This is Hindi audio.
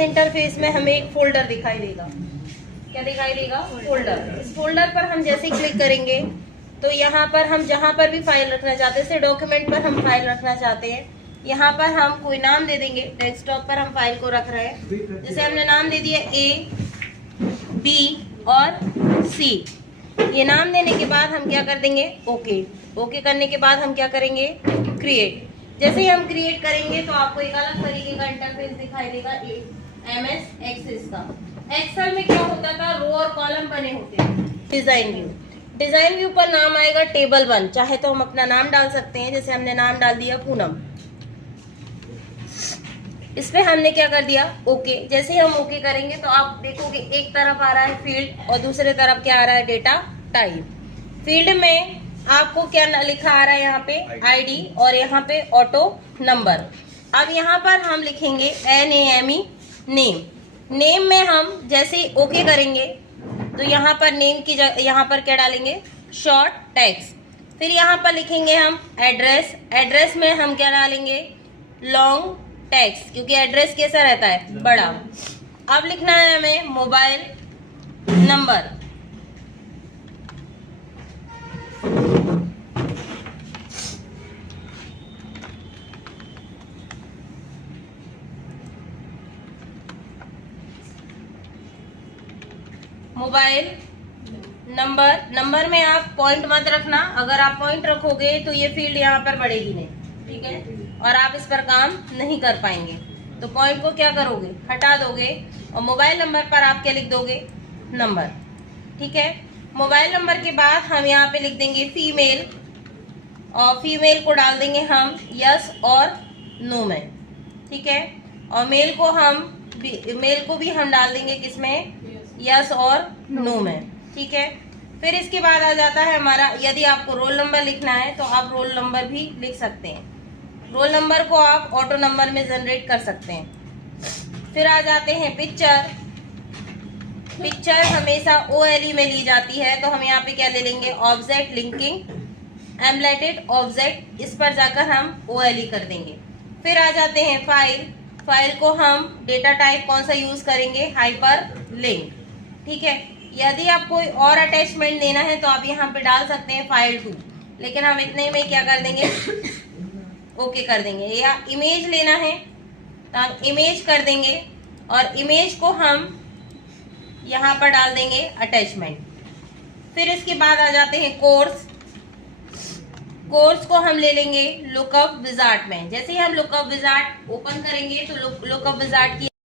इंटरफेस में हमें एक फोल्डर दिखाई देगा। क्या दिखाई देगा? फोल्डर। इस फोल्डर पर हम जैसे ही क्लिक करेंगे तो यहाँ पर हम जहाँ पर भी फाइल रखना चाहते हैं, जैसे डॉक्यूमेंट पर हम फाइल रखना चाहते हैं, यहाँ पर हम कोई नाम दे देंगे। डेस्कटॉप पर हम फाइल को रख रहे हैं, जैसे हमने नाम दे दिया A, B और C। ये नाम देने के बाद हम क्या कर देंगे? ओके। ओके करने के बाद हम क्या करेंगे? क्रिएट। जैसे ही हम क्रिएट करेंगे तो आपको एक अलग तरीके का इंटरफेस दिखाई देगा MS एक्सेस का। एक्सेल में क्या होता था? रो और कॉलम बने होते हैं। डिजाइन व्यू, डिजाइन व्यू पर नाम आएगा टेबल 1। चाहे तो हम अपना नाम डाल सकते हैं, जैसे हमने नाम डाल दिया पूनम। इस पे हमने क्या कर दिया? ओके। जैसे ही हम ओके करेंगे तो आप देखोगे एक तरफ आ रहा है फील्ड और दूसरे तरफ क्या आ रहा है? Data type. फील्ड में आपको क्या लिखा आ रहा है? यहाँ पे ID और यहाँ पे ऑटो नंबर। अब यहाँ पर हम लिखेंगे NAME नेम। नेम में हम जैसे ही ओके करेंगे तो यहाँ पर नेम की जगह यहाँ पर क्या डालेंगे? Short text. फिर यहाँ पर लिखेंगे हम एड्रेस। एड्रेस में हम क्या डालेंगे? लॉन्ग टेक्स्ट, क्योंकि एड्रेस कैसा रहता है? बड़ा। अब लिखना है हमें mobile number. Mobile number. Number में आप पॉइंट मत रखना, अगर आप पॉइंट रखोगे तो ये फील्ड यहाँ पर बढ़ेगी नहीं, ठीक है, और आप इस पर काम नहीं कर पाएंगे। तो पॉइंट को क्या करोगे? हटा दोगे और मोबाइल नंबर पर आप क्या लिख दोगे? नंबर, ठीक है। मोबाइल नंबर के बाद हम यहाँ पे लिख देंगे फीमेल, और फीमेल को डाल देंगे हम यस और नो में, ठीक है। और मेल को भी हम डाल देंगे किसमें? यस और नो में, ठीक है। फिर इसके बाद आ जाता है हमारा, यदि आपको रोल नंबर लिखना है तो आप रोल नंबर भी लिख सकते हैं। रोल नंबर को आप ऑटो नंबर में जनरेट कर सकते हैं। फिर आ जाते हैं पिक्चर। पिक्चर हमेशा OLE में ली जाती है, तो हम यहाँ पे क्या ले लेंगे? Object linking embedded object. इस पर जाकर हम OLE कर देंगे। फिर आ जाते हैं फाइल। फाइल को हम डेटा टाइप कौन सा यूज करेंगे? हाइपर लिंक, ठीक है। यदि आप कोई और अटैचमेंट देना है तो आप यहाँ पे डाल सकते हैं फाइल 2, लेकिन हम इतने में क्या कर देंगे? ओके कर देंगे। या इमेज लेना है तो हम इमेज कर देंगे, और इमेज को हम यहाँ पर डाल देंगे अटैचमेंट। फिर इसके बाद आ जाते हैं कोर्स। कोर्स को हम ले लेंगे लुकअप विजार्ड में। जैसे ही हम लुकअप विजार्ड ओपन करेंगे तो लुकअप विजार्ड की